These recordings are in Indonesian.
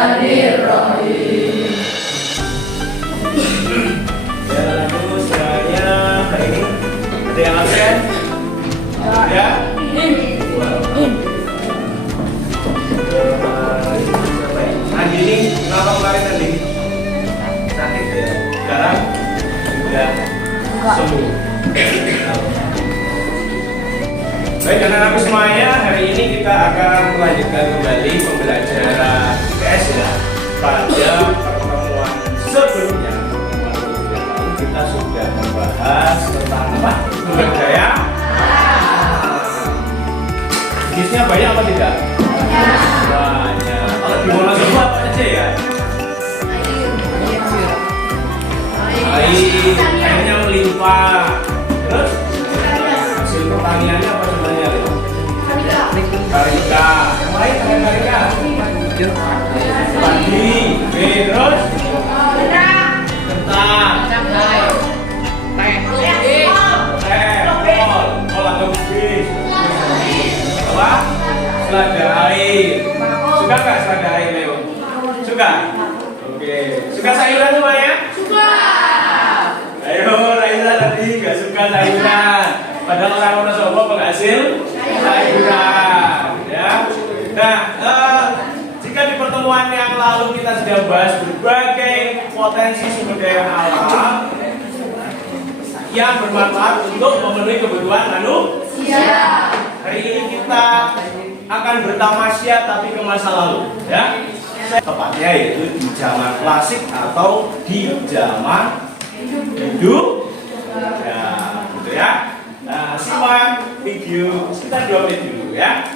Bismillahirrahmanirrahim. Ya, lalu selanjutnya hari ini ada yang absen? Ya? Andini, kenapa kemarin Andini? Sakit ya? Sekarang sudah sembuh. Baik, anak-anak semuanya, hari ini kita akan melanjutkan kembali pembelajaran IPS ya. Pada pertemuan sebelumnya, kita sudah membahas tentang apa? Sumber daya. Jenisnya banyak apa tidak? Banyak. Kalau di Monas itu apa aja ya? Airnya melimpah. Terus hasil pertaniannya apa sebenarnya? Karika. Yang lain ada karika. Padi. Terus kentang. Kol atau bis. Apa? Selada air. Suka nggak selada air, Leo? Suka? Oke. Suka sayuran semuanya? Suka. Ayo, Raisa tadi nggak suka sayuran. Padahal orang Wonosobo penghasil sayuran. Ya. Nah, jika di pertemuan yang lalu kita sudah bahas berbagai potensi sumber daya alam yang bermanfaat untuk memenuhi kebutuhan manusia. Hari ini kita akan bertamasya tapi ke masa lalu, ya. Tepatnya yaitu di zaman klasik atau di zaman hidup. Ya, gitu ya. Nah, simak video sekitar 2 menit dulu ya.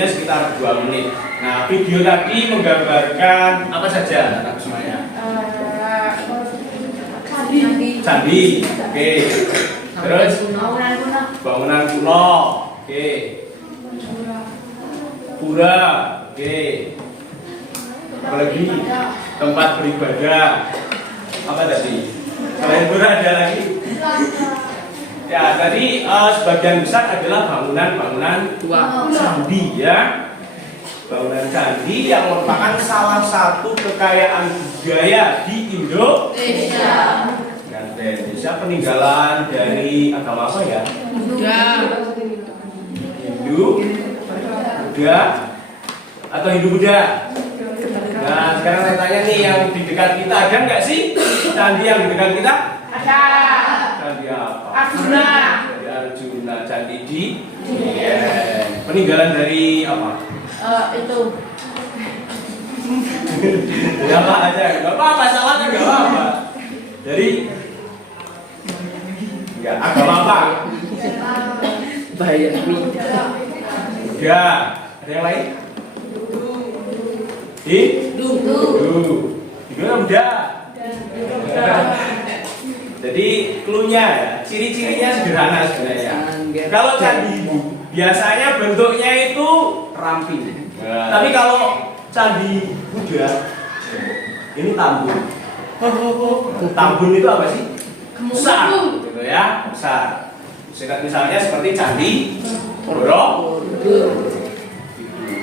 Sekitar 2 menit. Nah, video tadi menggambarkan apa saja anak semuanya? Candi. Oke. Terus bangunan kuno. Oke. Pura. Oke. Apalagi tempat beribadah. Apa tadi? Selain pura ada lagi? Ya, tadi sebagian besar adalah bangunan-bangunan candi ya. Bangunan candi yang merupakan salah satu kekayaan budaya di Indonesia. Dan Indonesia peninggalan dari agama apa ya? Hindu, Buddha, atau Hindu-Buddha. Nah, sekarang saya tanya nih, yang di dekat kita ada nggak sih candi yang di dekat kita? Ada. Candi apa? Arjuna. Candi Nah, candi di Dieng. Peninggalan dari apa? Itu. Ya apa aja, nggak apa-apa, salahnya nggak apa-apa. Jadi nggak agama apa? Bahaya. Ya, ada yang lain? Udah. Jadi cluenya ya, ciri-cirinya sederhana sebenarnya. Kalau candi Ibu biasanya bentuknya itu ramping. Tapi kalau candi Buddha ini tambun. Tambun itu apa sih? Besar, gitu ya, besar. Misalnya seperti candi Borobudur.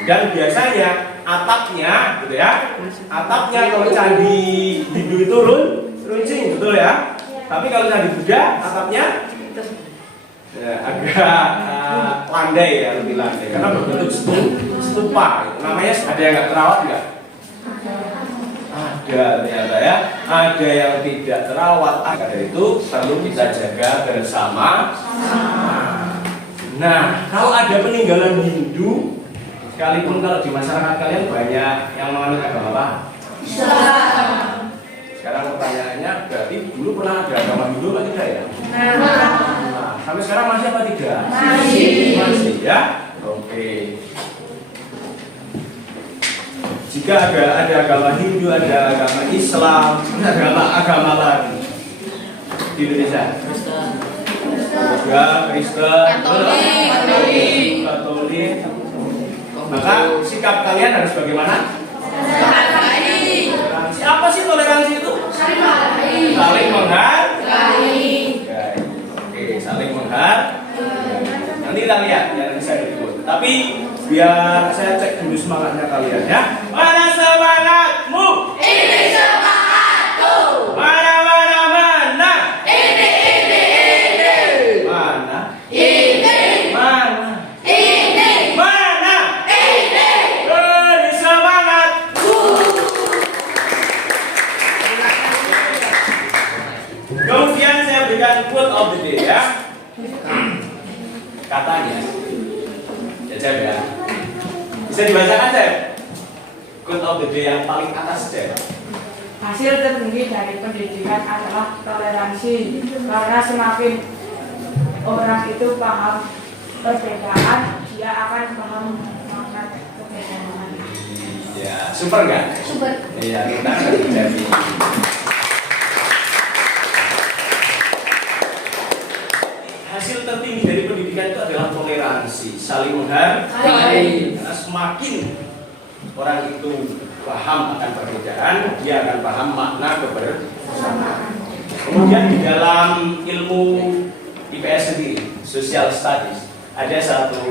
Dan biasanya atapnya, gitu ya, atapnya kalau candi Hindu itu runcing, betul ya. Tapi kalau candi Buddha atapnya ya, agak landai ya, lebih landai karena berbentuk stupa. Namanya ada yang nggak terawat nggak? Ada ternyata ya, ada yang tidak terawat. Karena itu perlu kita jaga bersama. Nah, kalau ada peninggalan Hindu, sekalipun kalau di masyarakat kalian banyak yang menganut agama apa? Islam. Sekarang pertanyaannya, berarti dulu pernah ada agama Hindu apa tidak ya? Nah, sampai sekarang masih apa tidak? Masih ya? Oke. Jika ada agama Hindu, ada agama Islam, agama lain di Indonesia. Kristen, Katolik. Maka sikap kalian harus bagaimana? Apa sih toleransi itu? Saling menghargai. Oke, saling menghargai. Nanti kita lihat ya, nanti saya disebut. Tapi biar saya cek dulu semangatnya kalian ya. Mana semangatmu? Ini semangatku. Mana? Ini. Mana? Ini. Mana? Ini. Mana? Ini. Beri semangat. Kemudian saya berikan quote of the day ya. Katanya, Cep ya. Bisa dibacakan Cep? Quote of the day yang paling atas Cep. Hasil tertinggi dari pendidikan adalah toleransi, karena semakin orang itu paham perbedaan, dia akan paham makna perbedaan. Iya, super nggak? Super. Iya, kita akan jadi. Hasil tertinggi dari pendidikan itu adalah toleransi, saling menghargai. Karena semakin orang itu paham akan perbedaan, dia akan paham makna kebersamaan. Kemudian di dalam ilmu IPS sendiri, social studies, ada satu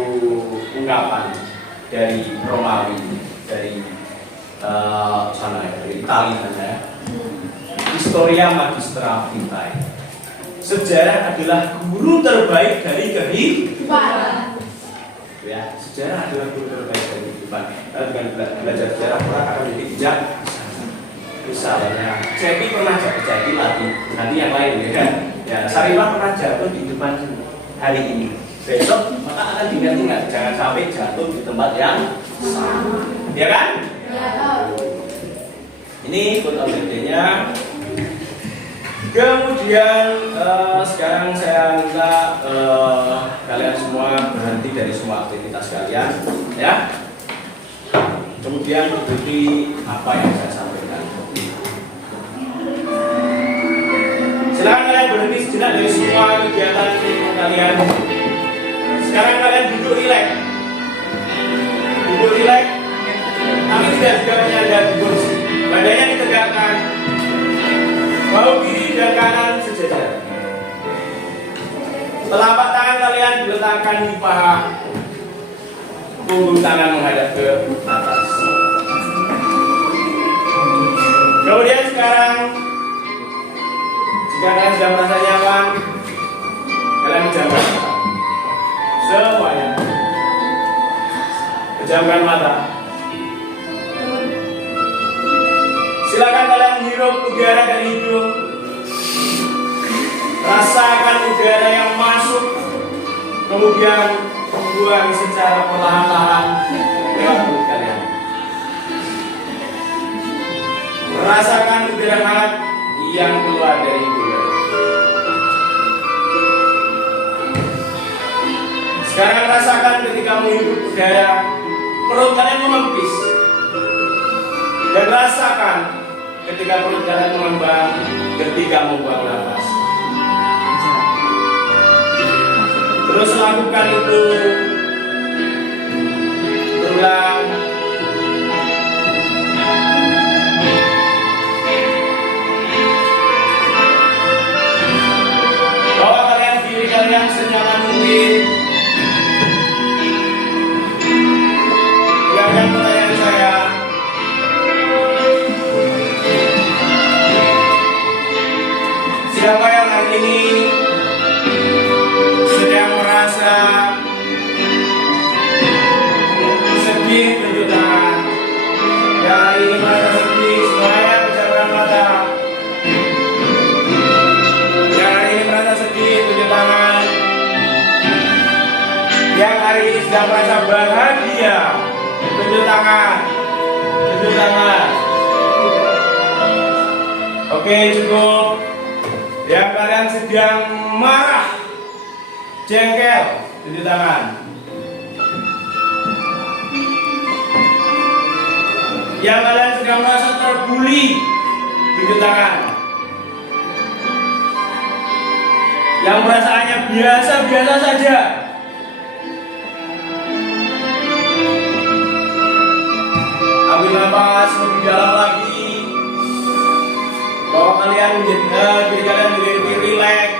ungkapan dari Romawi, dari sana ya, dari Italia ya. Historia Magistra Vitae. Sejarah adalah guru terbaik dari kehidupan. Ya, sejarah adalah guru terbaik dari kehidupan. Kalau dengan belajar sejarah orang akan menjadi bijak. Misalnya, Cepi pernah jadi lagi, nanti yang lain ya. Ya, Sarifah pernah jatuh di depan hari ini. Besok maka akan diingat-ingat, jangan sampai jatuh di tempat yang sama. Ya kan? Ya. Ini quote of the day-nya. Kemudian sekarang saya minta kalian semua berhenti dari semua aktivitas kalian, ya. Kemudian ikuti apa yang saya sampaikan. Silakan kalian berhenti sejenak dari semua kegiatan kalian. Sekarang kalian duduk rileks, tapi tidak juga menyandar di kursi. Badannya ditegakkan, bahu kiri dan kanan sejajar. Telapak tangan kalian diletakkan di paha, punggung tangan menghadap ke atas. Kemudian sekarang, jika kalian sudah merasa nyaman, kalian pejamkan mata. Semuanya, pejamkan mata. Silakan kalian hirup udara dari hidung. Rasakan udara yang masuk ke kemudian buang secara perlahan-lahan lewat mulut kalian. Rasakan udara hangat yang keluar dari hidung. Sekarang rasakan ketika menghirup udara, perut kalian memempis. Dan rasakan ketika perut kalian mengembang ketika membuang nafas. Terus lakukan itu berulang. Bawa kalian diri kalian senyaman mungkin. Dengarkan pertanyaan saya. Siapa yang hari ini sedang merasa sedih, tunjuk tangan. Yang hari ini merasa sedih, semuanya pejamkan mata. Yang hari ini merasa sedih, tunjuk tangan. Yang hari ini sedang merasa bahagia, tunjuk tangan. Tunjuk tangan. Oke, cukup. Yang kalian sedang marah, jengkel, tunjuk tangan. Yang kalian sedang merasa terbuli, tunjuk tangan. Yang perasaannya biasa-biasa saja, ambil nafas lebih dalam lagi. Bahwa kalian diri kalian menjadi lebih rileks.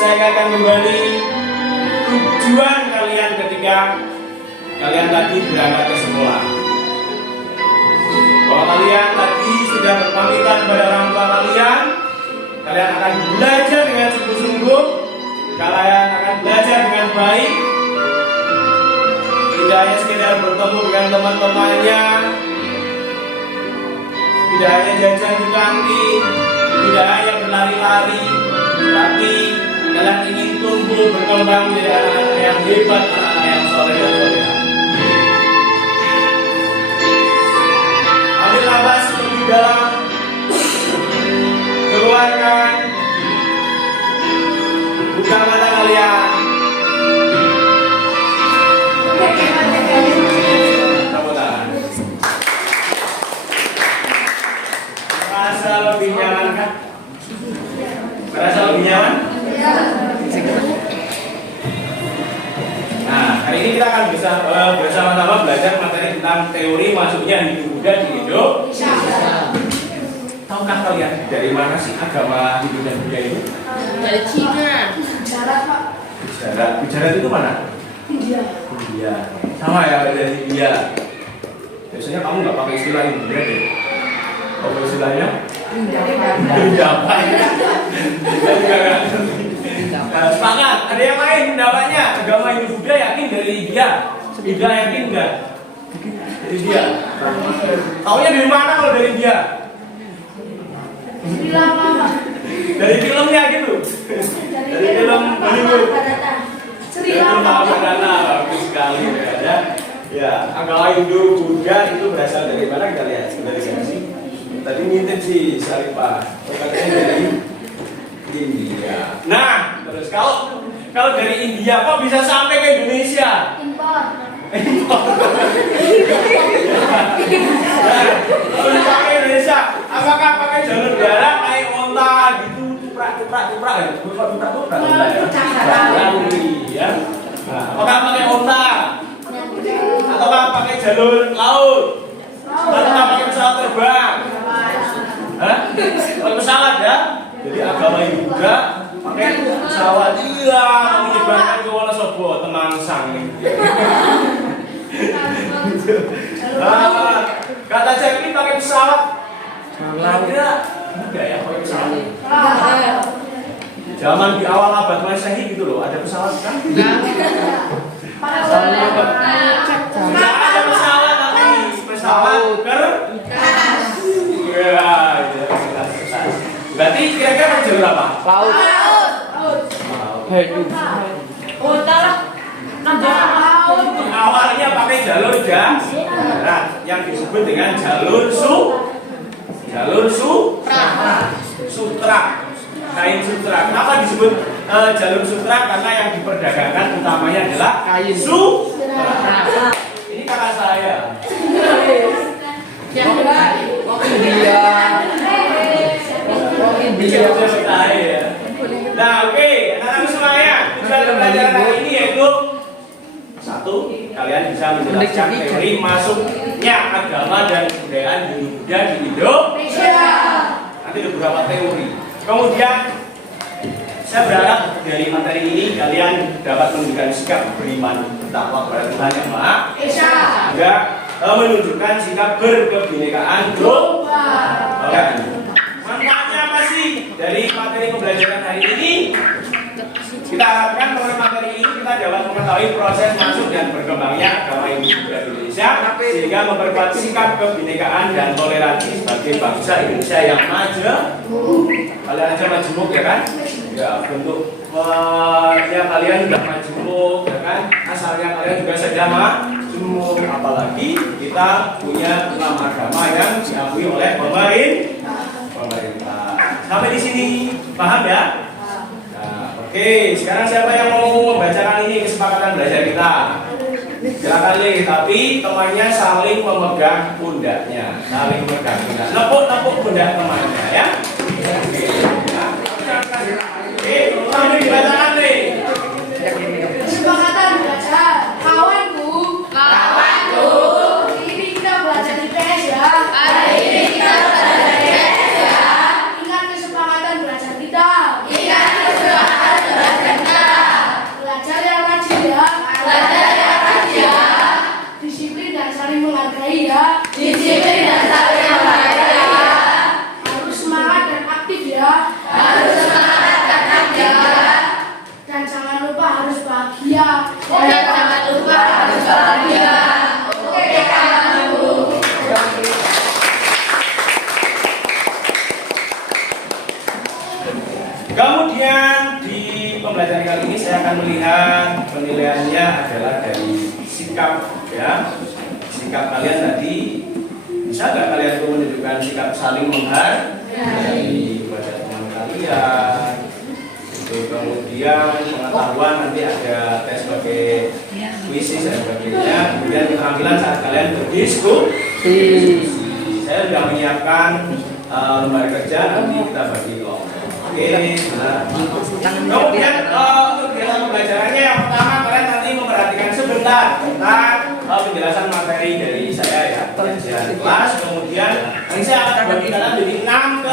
Saya akan kembali tujuan kalian ketika kalian tadi berangkat ke sekolah. Bahwa kalian tadi sudah berpamitan kepada orang tua kalian. Kalian akan belajar dengan sungguh-sungguh. Kalian akan belajar dengan baik. Tidak hanya sekedar bertemu dengan teman-temannya, tidak hanya jajan di kantin, tidak hanya berlari-lari, tapi kalian ingin tumbuh berkembang menjadi anak-anak yang hebat, anak-anak yang soleh dan soleha. Ambil nafas lebih dalam, keluarkan, buka mata kalian. Tepuk tangan. Merasa lebih nyaman kan? Merasa lebih nyaman? Nah, hari ini kita akan bersama-sama belajar materi tentang teori masuknya Hindu Buddha di Indonesia. Tahukah kalian dari mana sih agama Hindu dan Buddha itu? Dari Cina. Gujarat itu mana? India. Sama ya, dari India. Biasanya kamu nggak pakai istilah India deh. Apa istilahnya? Pendapat. Sepakat. Ada yang lain pendapatnya? Agama Hindu Buddha yakin dari India. India yakin enggak? Dari India. Taunya dari mana kalau dari India? Dari filmnya gitu. Dari film Hollywood. Film Mahabharata, bagus sekali ya. Ya, agama Hindu Buddha itu berasal dari mana kita lihat? Dari sini. Tadi ngintip sih Saripah, katanya dari India. Nah, terus kalau dari India kok bisa sampai ke Indonesia? Impor. Kalau sampai Indonesia, apakah pakai jalur darat, naik onta gitu, cuprak ya? Iya. Nah, apakah pakai onta? Ataukah pakai jalur laut? Ataukah pakai pesawat terbang? Pakai pesawat ya? Jadi agama Hindu juga pakai pesawat. Iya, menyebarkan ke Wonosobo, Temangsang. Kata Cepi pakai pesawat. Enggak ya pakai pesawat. Zaman di awal abad Masehi gitu loh, ada pesawat kan? Enggak ada pesawat tapi pesawat kertas. Iya, berarti kira-kira jalur apa? Laut. Awalnya pakai jalur darat yang disebut dengan jalur sutra, kain sutra. Kenapa disebut jalur sutra? Karena yang diperdagangkan utamanya adalah kain sutra. Ini kakak saya. India. Nah, oke, anak-anak semuanya, tujuan pembelajaran hari ini yaitu satu, kalian bisa menjelaskan teori masuknya agama dan kebudayaan Hindu-Buddha di Indonesia. Nanti ada beberapa teori. Kemudian saya berharap dari materi ini kalian dapat menunjukkan sikap beriman bertakwa kepada Tuhan Yang Maha Esa, juga menunjukkan sikap berkebinekaan global. Manfaatnya apa sih dari materi pembelajaran hari ini? Kita harapkan melalui materi ini kita dapat mengetahui proses masuk dan berkembangnya agama Hindu-Buddha di Indonesia, sehingga memperkuat sikap kebinekaan dan toleransi sebagai bangsa Indonesia yang majemuk. Kalian aja majemuk ya kan? Ya bentuk ya kalian sudah majemuk ya kan? Asalnya kalian juga sudah majemuk. Apalagi kita punya 6 agama yang diakui oleh pemerintah. Sampai di sini paham ya? Oke, sekarang siapa yang mau membacakan ini kesepakatan belajar kita? Silakan nih, tapi temannya saling memegang pundaknya, saling memegang pundak, nepuk pundak temannya ya. Oke, sambil dibacakan nih. Kesepakatan belajar, kawanku. Ini kita belajar di PS ya. Ingat kesepakatan belajar kita. Belajar yang rajin ya. Disiplin dan saling menghargai ya. Harus semangat dan aktif ya. Dan jangan lupa harus bahagia. Oke, kamu. Kemudian di pembelajaran kali ini saya akan melihat penilaiannya adalah dari sikap ya. Sikap kalian tadi, bisa nggak kalian tuh menunjukkan sikap saling menghargai kepada teman kalian? Itu kemudian pengetahuan nanti ada tes sebagai kuisis dan sebagainya. Kemudian keterampilan saat kalian berdiskusi. Saya sudah menyiapkan lembar kerja, nanti kita bagi kelompok. Oke, nah. Kemudian untuk kegiatan pembelajarannya yang pertama kalian nanti memperhatikan sebentar tentang penjelasan materi dari saya ya, penjelasan kelas. Kemudian nanti saya akan bagi kalian jadi 6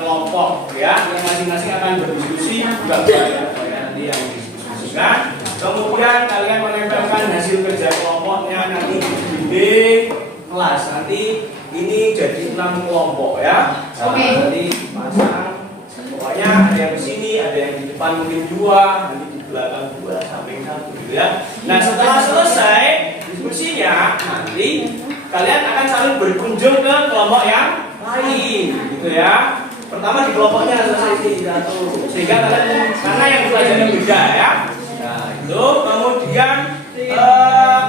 kelompok ya, yang masing-masing akan berdiskusi juga nanti yang didiskusikan. Kemudian kalian menempelkan hasil kerja kelompoknya nanti di dinding kelas. Nanti ini jadi 6 kelompok ya. Nanti pasang. Pokoknya ada yang di sini, ada yang di depan mungkin 2, nanti di belakang 2, samping 1 gitu ya. Nah, setelah selesai diskusinya, nanti kalian akan saling berkunjung ke kelompok yang lain gitu ya. Pertama di kelompoknya selesai satu, sehingga kalian karena yang belajarnya beda ya. Nah, itu kemudian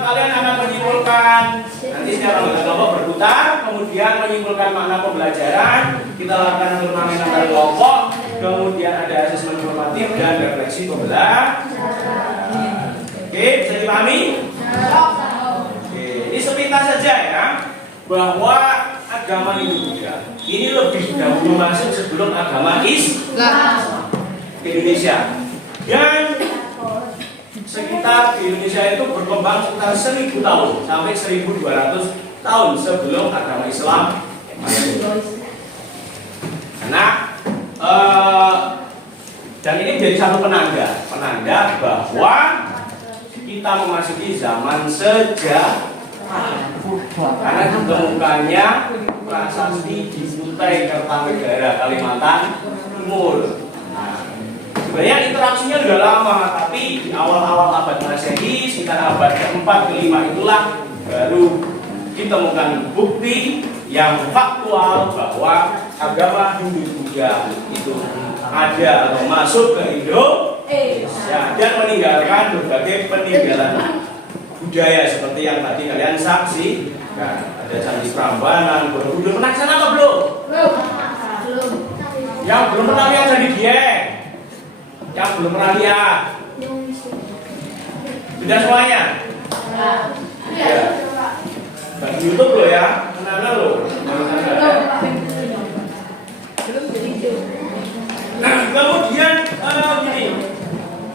kalian akan menyimpulkan nanti setiap anggota kelompok berputar, kemudian menyimpulkan makna pembelajaran. Kita lakukan turnamen antar kelompok, kemudian ada asesmen formatif dan refleksi pembelajaran. Oke, bisa dipahami? Oke, ini sepintas saja ya, bahwa agama Hindu-Buddha ini lebih dahulu masuk sebelum agama Islam ke Indonesia, dan sekitar di Indonesia itu berkembang sekitar 1000 tahun sampai 1200 tahun sebelum agama Islam masuk. Karena dan ini menjadi satu penanda bahwa kita memasuki zaman sejarah. Karena ditemukannya prasasti di Kutai Kertanegara, Kalimantan Timur. Nah, sebenarnya interaksinya sudah lama, tapi di awal-awal abad Masehi, sekitar abad ke-4 ke-5 itulah baru ditemukan bukti yang faktual bahwa agama Hindu-Buddha itu ada atau masuk ke Indonesia. dan meninggalkan berbagai peninggalan budaya seperti yang tadi kalian saksikan. Ada Candi Prambanan, Borobudur. Pernah kesana atau belum? Belum. Yang belum pernah lihat Candi Dieng? Yang belum pernah lihat? Sudah semuanya? Ya. Dan di YouTube loh ya, kenal loh. Kemudian gini,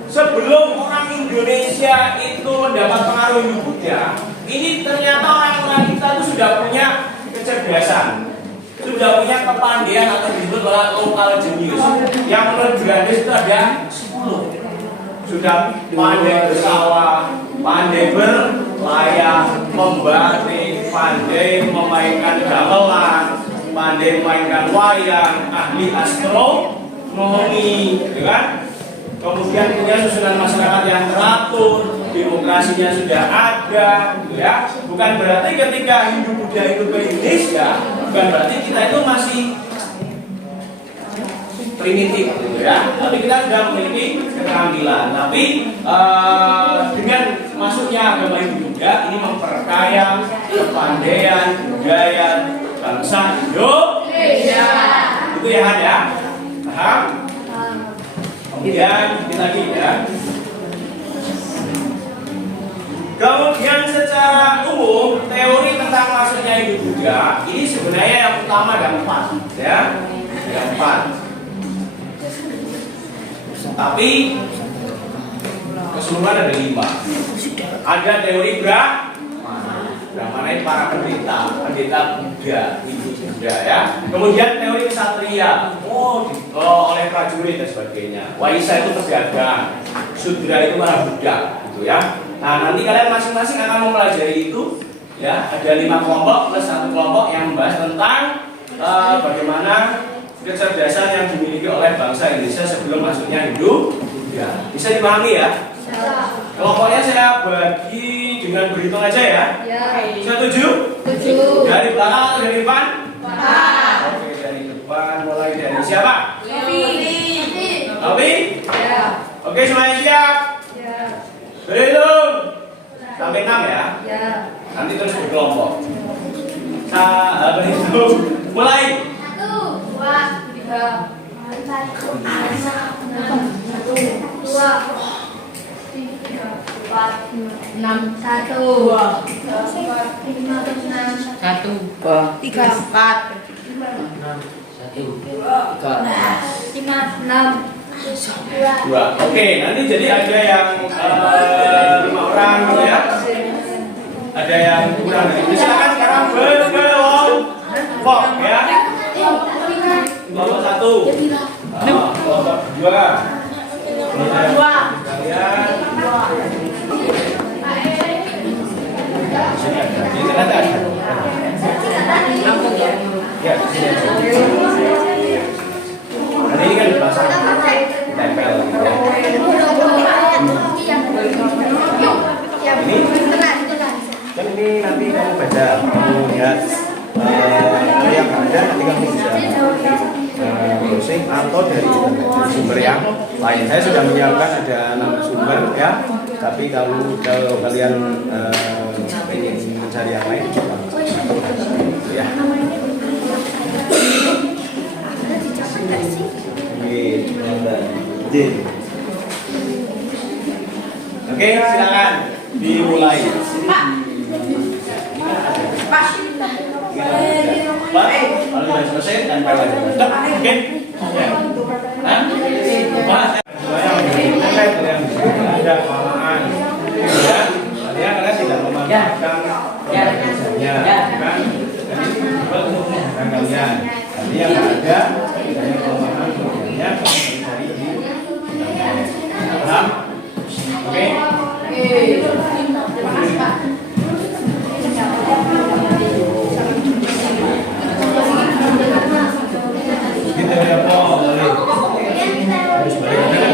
sebelum orang Indonesia itu mendapat pengaruh Hindu Buddha, ini ternyata orang-orang kita itu sudah punya kecerdasan, sudah punya kepandaian atau disebut lokal jenius. Yang menurut Brandes itu ada 10. Sudah pandai bersawah, pandai berlayar, membatik, pandai memainkan gamelan, pandai memainkan wayang, ahli astronomi, gitu kan? Kemudian punya susunan masyarakat yang teratur, demokrasinya sudah ada, gitu ya. Bukan berarti ketika Hindu Buddha itu ke Indonesia, bukan berarti kita itu masih primitif, gitu ya. Tapi kita sudah memiliki keterampilan. Tapi dengan masuknya agama Hindu Buddha ini memperkaya kepandaian budaya bangsa Indonesia. Itu ya Han ya, paham? Kemudian kita lagi ya. Kemudian secara umum teori tentang masuknya Hindu Buddha ini sebenarnya yang utama ada 4 ya, ada 4. Tapi keseluruhan ada 5. Ada teori Brahmana ini para pendeta Buddha, Hindu Buddha ya. Kemudian teori ksatria, oleh prajurit dan sebagainya. Waisa itu pedagang, Sudra itu para budak, gitu ya. Nah nanti kalian masing-masing akan mempelajari itu ya. Ada 5 kelompok plus 1 kelompok yang membahas tentang bagaimana kecerdasan yang dimiliki oleh bangsa Indonesia sebelum masuknya Hindu Buddha. Bisa dipahami ya? Kelompoknya saya bagi dengan berhitung aja ya. Setuju? Setuju. Dari belakang atau dari depan? Oke, dari depan mulai dari siapa? Opi? Ya. Oke, semuanya siap? Ya. Berhitung sampai 6 ya? Ya. Nanti terus berkelompok. Berhitung. Mulai. 1, 2, 3, 4, 2. Oke, nanti jadi ada yang 5 orang gitu ya. Ada yang kurang dari itu. Silakan sekarang berkelompok ya. Kelompok 1. Kelompok 2. Kalian sini ada. Di sana ada. Ya, sini aja. Nah, ini kan dipasang tempel gitu ya. Ini kan ini nanti kamu baca, kamu lihat yang ada, nanti kamu bisa browsing atau dari sumber yang lain. Saya sudah menyiapkan ada 6 sumber ya, tapi kalau kalian ingin mencari yang lain ya. Oke, silakan dimulai. Kalau sudah selesai dan lagi. Oke. Ada kelamaan. Ya, kalian tidak memanfaatkan biasanya, kan? Dan kalian, nanti yang ada hanya kelemahan kemudiannya dari di paham? Oke. Kita lihat harus balik.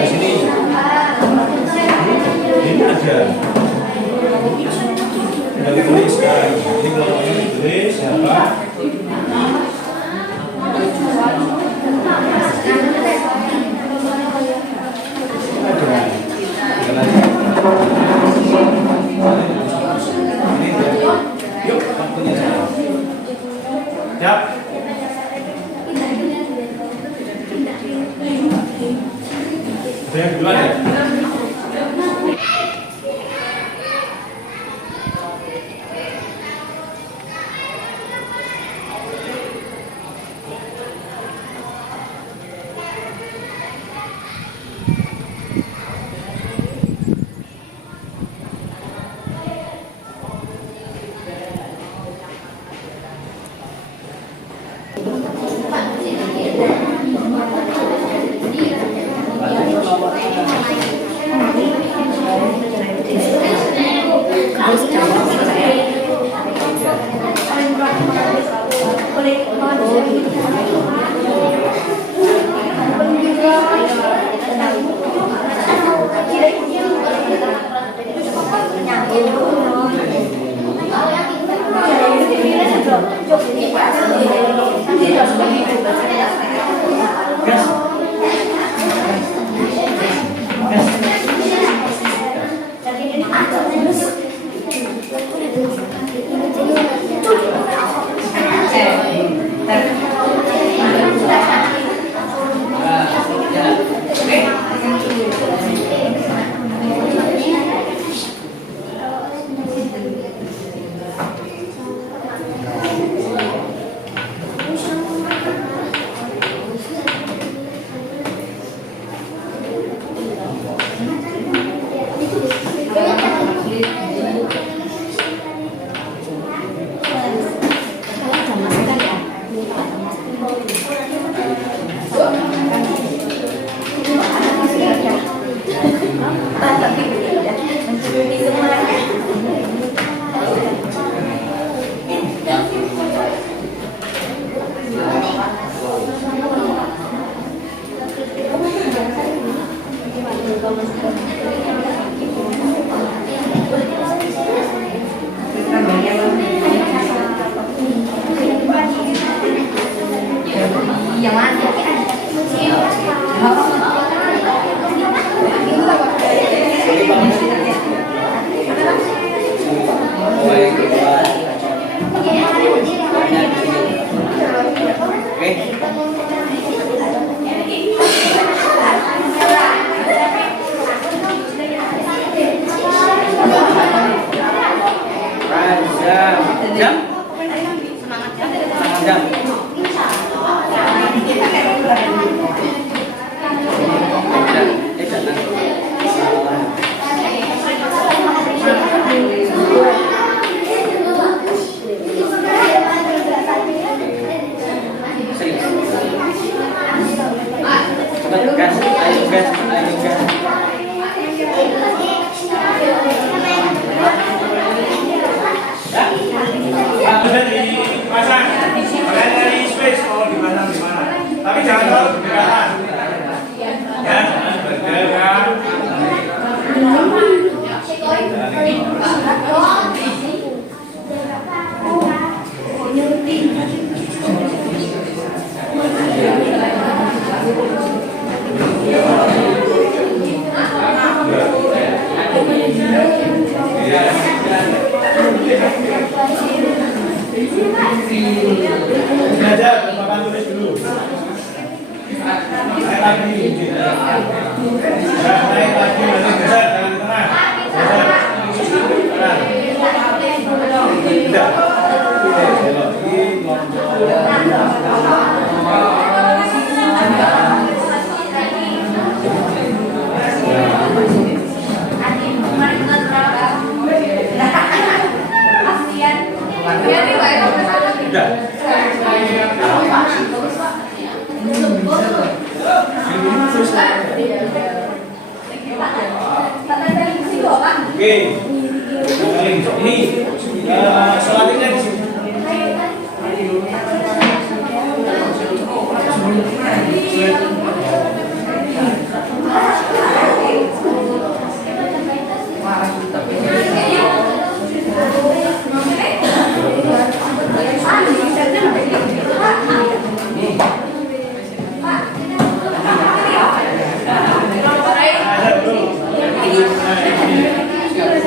Saya duluan ya.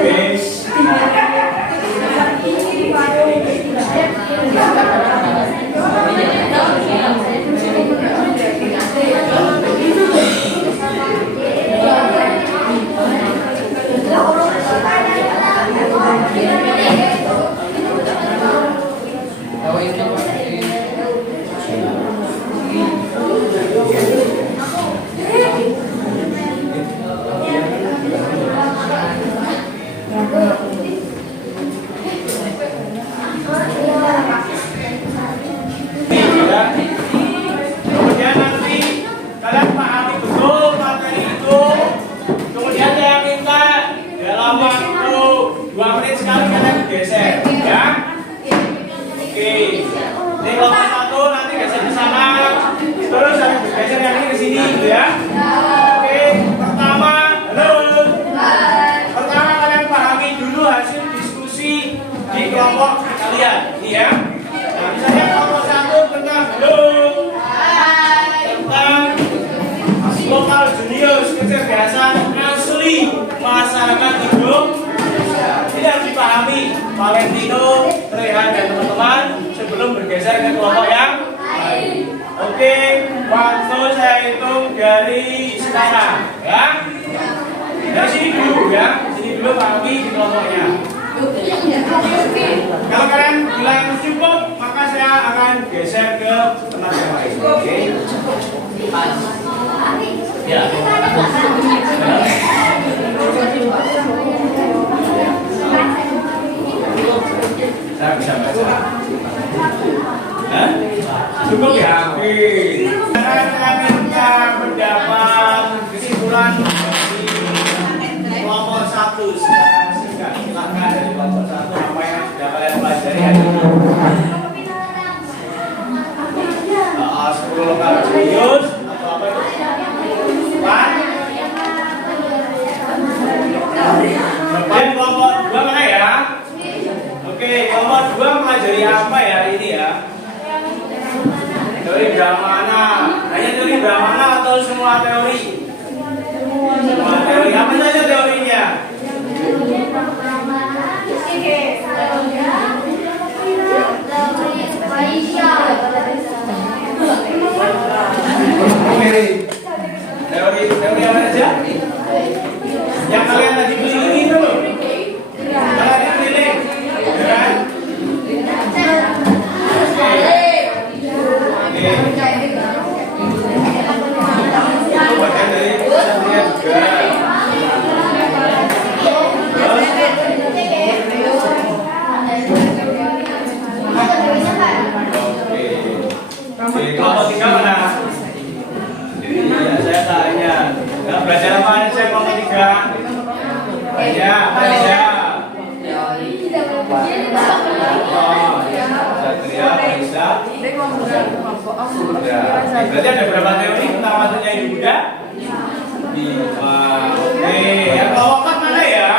Oke. menit sekali kalian geser, ya. Oke. Ini kelompok 1 nanti geser ke sana. Terus ada bergeser yang ini ke sini, gitu ya. Oke. Pertama, halo. Pertama kalian pahami dulu hasil diskusi di kelompok kalian, ini ya. Nah, misalnya kelompok 1 tentang halo, tentang lokal junius kecerdasan asli masyarakat Indonesia. Ini harus dipahami Valentino, Rehan dan teman-teman sebelum bergeser ke kelompok yang lain. Oke, waktu saya hitung dari sekarang, ya. Dari sini dulu, ya. Sini dulu pahami di kelompoknya. Kalau kalian bilang cukup, maka saya akan geser ke tempat yang lain. Oke. Ya. Saya bisa baca. Hah? Cukup ya? Oke. Sekarang saya minta pendapat kesimpulan dari kelompok 1. Silakan dari kelompok 1 apa yang sudah kalian pelajari hari ini. 10 lokal jenius atau apa itu? Kemudian kelompok 2 mana ya? Oke, kelompok 2 pelajari apa ya ini ya? Teori Brahmana. Hanya teori Brahmana atau semua teori? Semua teori. Apa saja teorinya? Teori apa saja? Yang kalian lagi keliling itu loh. Kalian keliling, ya kan? Itu bagian dari kesatria juga. Oke. Kelompok 3 mana? Iya, saya tanya. Nggak belajar apa aja kelompok 3? Banyak, banyak. Oh, Satria, Maisa. Berarti ada berapa teori tentang waktunya Ibu Buddha? 5. Oke, yang kelompok 4 mana ya?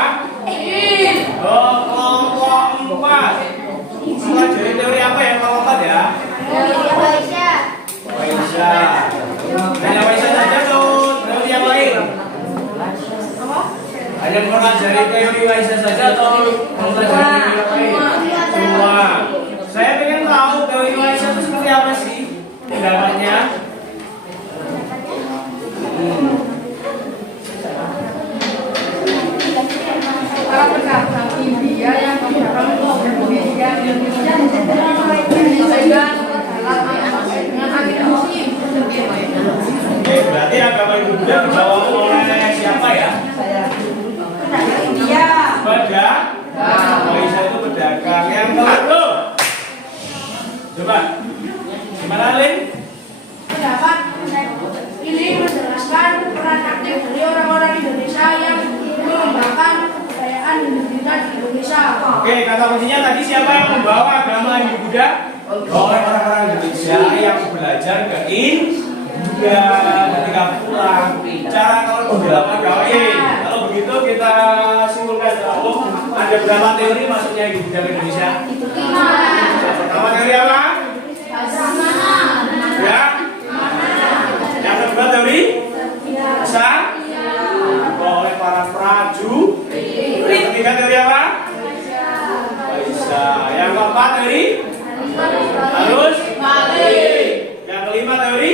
Oh, kelompok 4. Pelajari teori apa ya kelompok 4 ya? Maisa. Hanya Maisa saja tuh, teori yang lain. Hanya mempelajari teori Maisa saja atau mempelajari teori yang lain? Semua. Saya pengen tahu teori Maisa itu seperti apa sih pendapatnya? Para pendatang India yang datang ke Indonesia dengan agama Muslim. Oke, berarti agama Ibu Buddha dibawa oleh siapa ya? India. Pedagang. Maisa itu pedagang yang kedua. Coba, gimana Lin? Pendapat ini menjelaskan peran aktif dari orang-orang Indonesia yang mengembangkan kebudayaan Hindu-Buddha di Indonesia. Oke, kata kuncinya tadi siapa yang membawa agama Hindu Buddha? Oleh orang-orang Indonesia yang belajar ke India ketika pulang. Cara kalau beberapa gawe. Kalau begitu kita simpulkan dulu. Ada berapa teori masuknya Hindu Buddha ke Indonesia? 5. Pertama teori apa? Ya. Yang kedua teori? Bisa? Oleh para prajurit. Yang ketiga teori apa? Bisa. Yang keempat teori? Harus balik. Yang kelima teori?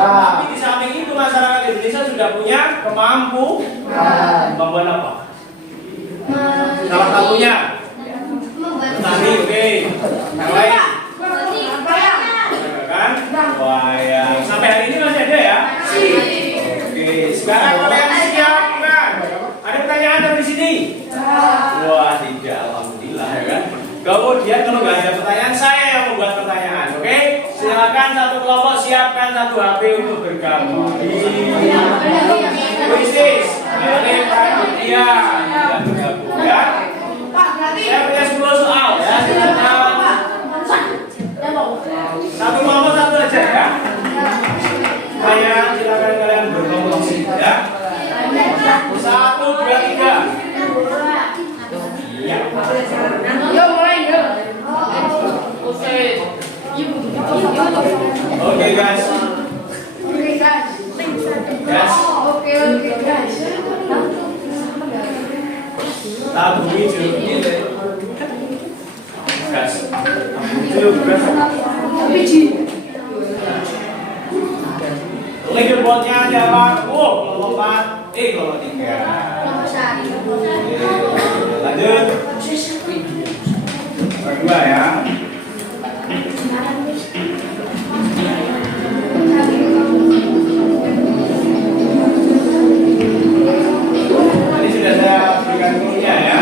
Tapi di samping itu masyarakat Indonesia sudah punya kemampuan apa? Salah satunya tadi, oke. Yang lain? Kan? Wayang. Sampai hari ini masih ada ya? Oke. Sekarang kalian siap kan? Ada pertanyaan dari sini? Wah, tidak. Alhamdulillah ya kan? Kemudian kalau nggak ada pertanyaan, saya yang membuat pertanyaan. Oke? Silakan satu kelompok siapkan satu HP untuk bergabung. Kuisis, ini perhatian. Gas. Oke guys. Tabu hijau ini deh. Gas. Hijau gas. Biji. Leader botnya siapa? Kelompok 4. Kelompok 3. Lanjut. Kedua ya. Tadi sudah saya berikan gurunya ya.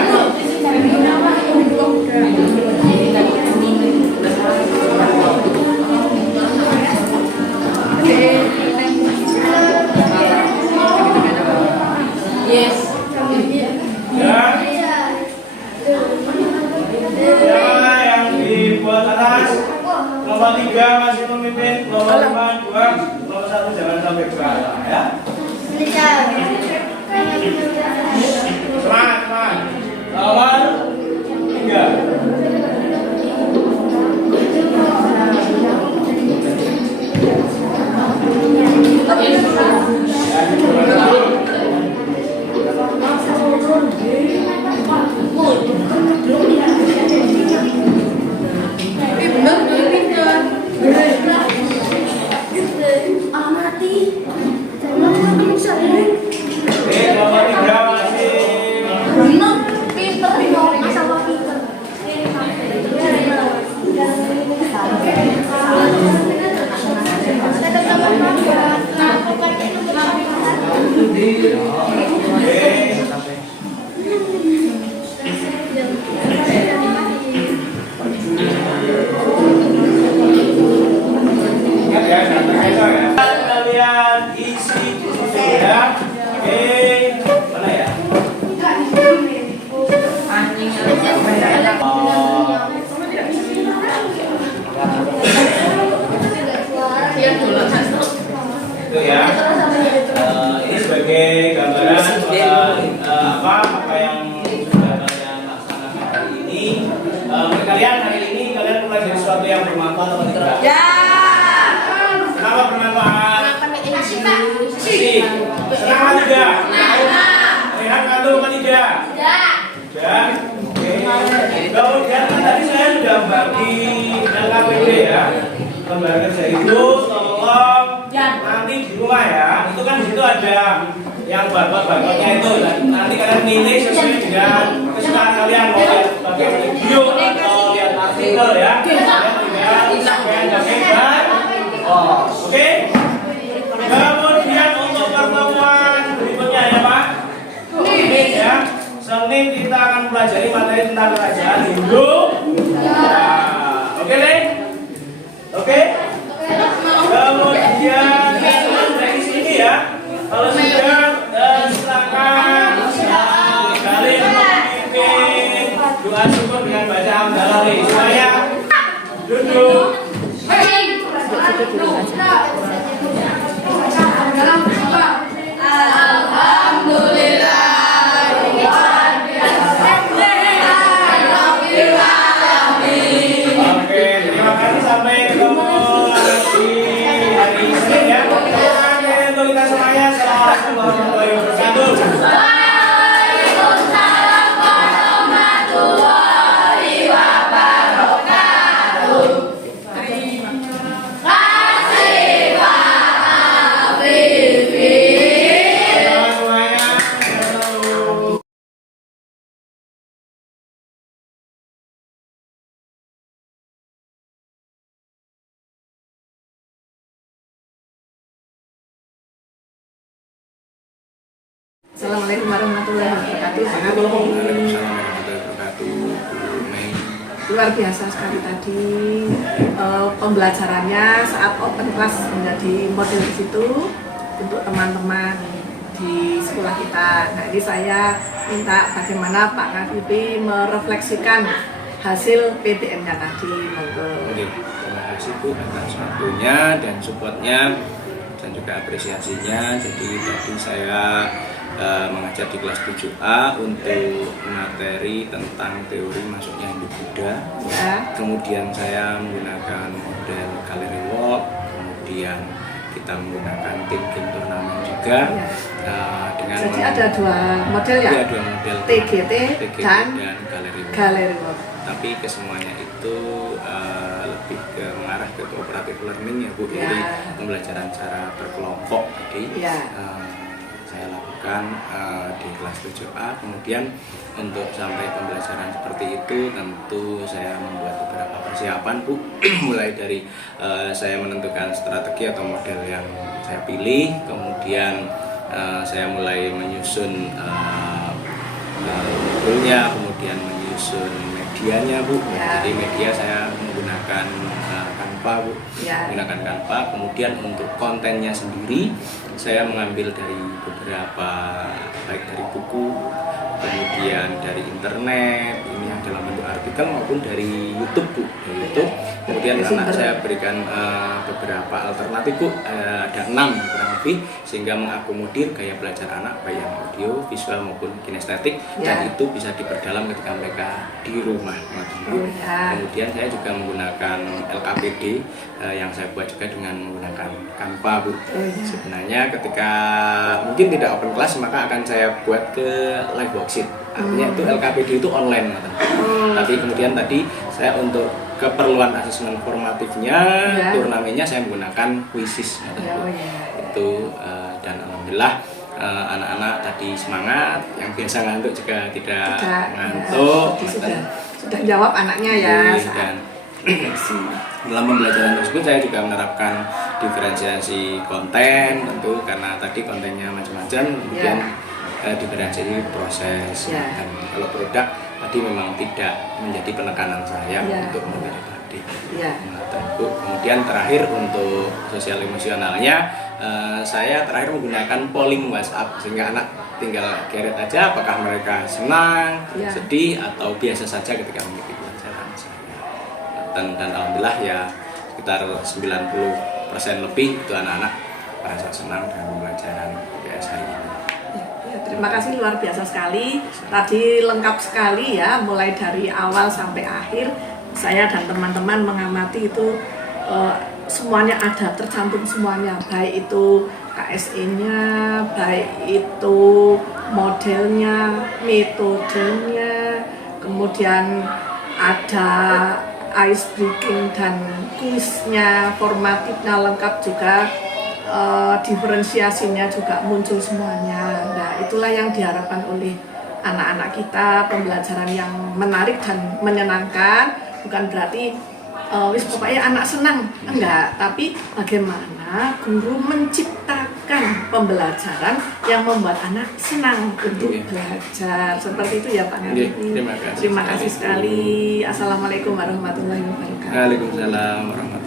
Yes. Ya. Siapa yang di buat atas? Nomor 3 masih memimpin, nomor 5 2, nomor 1 jangan sampai ke bawah ya. Semangat, semangat. Nomor 3. Ya, gimana dulu? Bener, pinter. Oke, nomor 3 masih ingat ya, jangan terkecoh ya. Kalian isi di situ ya. Oke, mana ya? Itu ya. Ini sebagai gambaran apa yang sudah kalian laksanakan hari ini. Kalian hari ini kalian mulai dari sesuatu yang bermanfaat atau tidak? Ya. Kenapa bermanfaat? Si. Senang atau tidak? Rehat atau tidak? Tidak. Oke. Kemudian kan tadi saya sudah bagi LKPD ya. Lembar kerja itu tolong nanti di rumah ya. Itu kan di situ ada yang barcode-barcode-nya itu. Nanti kalian pilih sesuai dengan kesukaan kalian, mau lihat pakai video atau lihat artikel ya. Kalian tinggal scan dan oke. Kemudian untuk pertemuan berikutnya ya Pak. Ya. Senin kita akan pelajari materi tentang kerajaan Hindu. Oke deh. Oke. Kemudian dari sini ya. Kalau sudah silakan kalian memimpin doa syukur dengan baca hamdalah semuanya. Duduk. Oke, terima kasih sampai ketemu lagi hari Senin ya. Untuk kita semuanya, assalamualaikum warahmatullahi wabarakatuh. Assalamualaikum warahmatullahi wabarakatuh. Luar biasa sekali tadi pembelajarannya saat open class menjadi model di situ untuk teman-teman di sekolah kita. Nah ini saya minta bagaimana Pak Kavipi merefleksikan hasil PTN-nya tadi. Oke, terima kasih Bu atas waktunya dan supportnya dan juga apresiasinya. Jadi tadi saya mengajar di kelas 7A untuk materi tentang teori masuknya Hindu Buddha. Ya. Kemudian saya menggunakan model gallery walk, kemudian kita menggunakan tim game turnamen juga. juga Ya. dengan Jadi ada dua model ya? Iya, dua model TGT dan Galeri Work. Gallery Work. Tapi kesemuanya itu lebih ke mengarah ke cooperative learning ya Bu. Ya. Jadi pembelajaran secara berkelompok tadi Ya. saya lakukan di kelas 7A. Kemudian untuk sampai pembelajaran seperti itu tentu saya membuat beberapa persiapan Bu. Mulai dari saya menentukan strategi atau model yang saya pilih, kemudian saya mulai menyusun modulnya, kemudian menyusun medianya Bu. Ya. Jadi media saya menggunakan Canva Bu, Ya. menggunakan Canva. Kemudian untuk kontennya sendiri saya mengambil dari beberapa, baik dari buku, kemudian dari internet, ini yang dalam bentuk artikel maupun dari YouTube Bu, dari YouTube. Kemudian anak saya berikan beberapa alternatif Bu, ada 6 kurang lebih, sehingga mengakomodir gaya belajar anak baik yang audio, visual maupun kinestetik, dan Ya. itu bisa diperdalam ketika mereka di rumah. Oh, ya. Kemudian saya juga menggunakan LKPD yang saya buat juga dengan menggunakan Canva Bu. Oh, ya. Sebenarnya ketika mungkin tidak open class maka akan saya buat ke live worksheet. Artinya itu LKPD itu online. Tapi kemudian tadi saya untuk keperluan asesmen formatifnya, Ya. turnamennya saya menggunakan Quizzes. Ya, oh, ya. Itu dan alhamdulillah anak-anak tadi semangat, yang biasa ngantuk juga tidak ngantuk. Ya, sudah jawab anaknya ya. Dan dalam pembelajaran tersebut saya juga menerapkan diferensiasi konten, tentu karena tadi kontennya macam-macam, kemudian diferensiasi proses. Ya. Dan kalau produk tadi memang tidak menjadi penekanan saya Ya. untuk materi tadi. Ya. Nah, tentu. Kemudian terakhir untuk sosial emosionalnya saya terakhir menggunakan polling WhatsApp, sehingga anak tinggal keret aja apakah mereka senang, Ya. sedih atau biasa saja ketika mengikuti pelajaran saya. Dan alhamdulillah ya sekitar 90% lebih itu anak-anak merasa senang dengan pembelajaran PSI ini. Ya, terima kasih, luar biasa sekali. Tadi lengkap sekali ya, mulai dari awal sampai akhir. Saya dan teman-teman mengamati itu semuanya ada, tercantum semuanya, baik itu KSE-nya, baik itu modelnya, metodenya, kemudian ada ice breaking dan kuisnya, formatifnya lengkap juga, diferensiasinya juga muncul semuanya. Nah, itulah yang diharapkan oleh anak-anak kita, pembelajaran yang menarik dan menyenangkan. Bukan berarti wis pokoknya anak senang, enggak, tapi bagaimana guru menciptakan pembelajaran yang membuat anak senang untuk belajar. Seperti itu ya Pak Ngati. Terima kasih. Terima kasih sekali. Assalamualaikum warahmatullahi wabarakatuh. Waalaikumsalam warahmatullahi wabarakatuh.